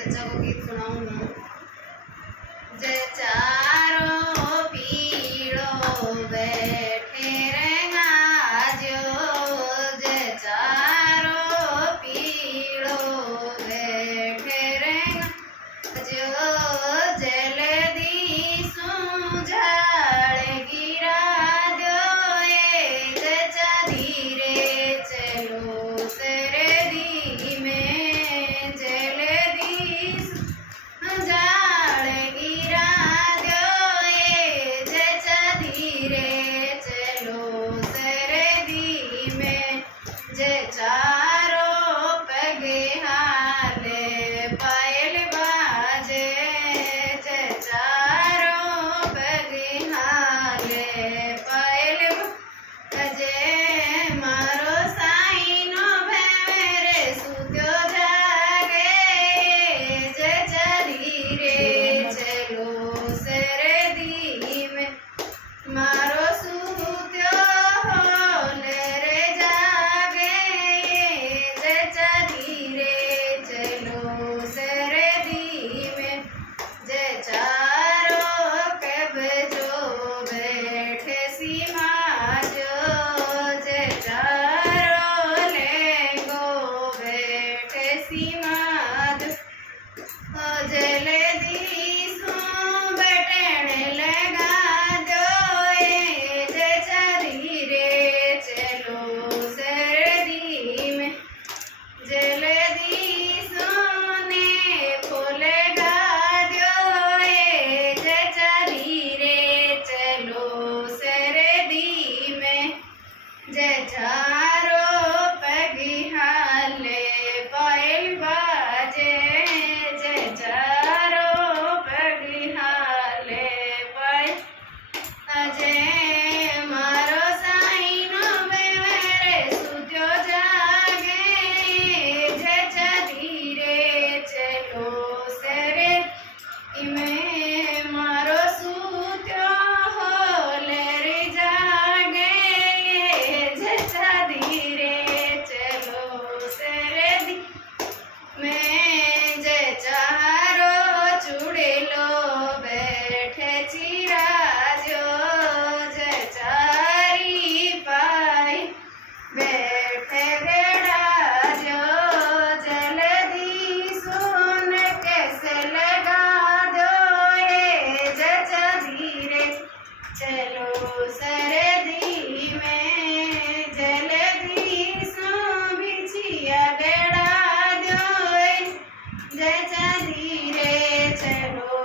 जच्चा को गीत सुनाऊं मैं। जचारो पीड़ो बैठे रहेगा जो, जचारो पीड़ो बैठे रहेगा जो, जल्दी सुझाड़ गिरा दो ये जचा धीरे चलो सरदी में, जल्दी सुझाड़ गिरा दो ये जचा धीरे चलो सरदी में, जचारो पगे हाले पायल बाजे, जचारो पगे हाले पायल बाजे, मारो साईनो भेरे सुत्यो जागे जचा धीरे चलो सरदी में, मारो सुत्यो रे जागे जचा धीरे चलो सरदी में, जचारो कब जो बैठे सीमा जो, जचारो लेंगो बैठे सीमा जो, जल्दी सो बैठने लगा दो ये जचा धीरे चलो सरदी में, जल्दी सोने खोलेगा दो ये जचा धीरे चलो सरदी में, जचारो पगी हाले पायल बाजे, जचारो पगी हाले पायल बाजे, मारो साईनो बेवरे सुत्यो जागे जचा धीरे चलो सरदी में, मारो सुत्यो रे जागे जचा धीरे चलो सरदी में, जचारो चुड़ेलो बैठे चिरा जो, जचारी पाई बैठे बेड़ा जो, जल्दी सुन कैसे लगा दो ये जचा धीरे चलो सरदी में, जल्दी सो बिछिया बेड़ा दो जचा धीरे चलो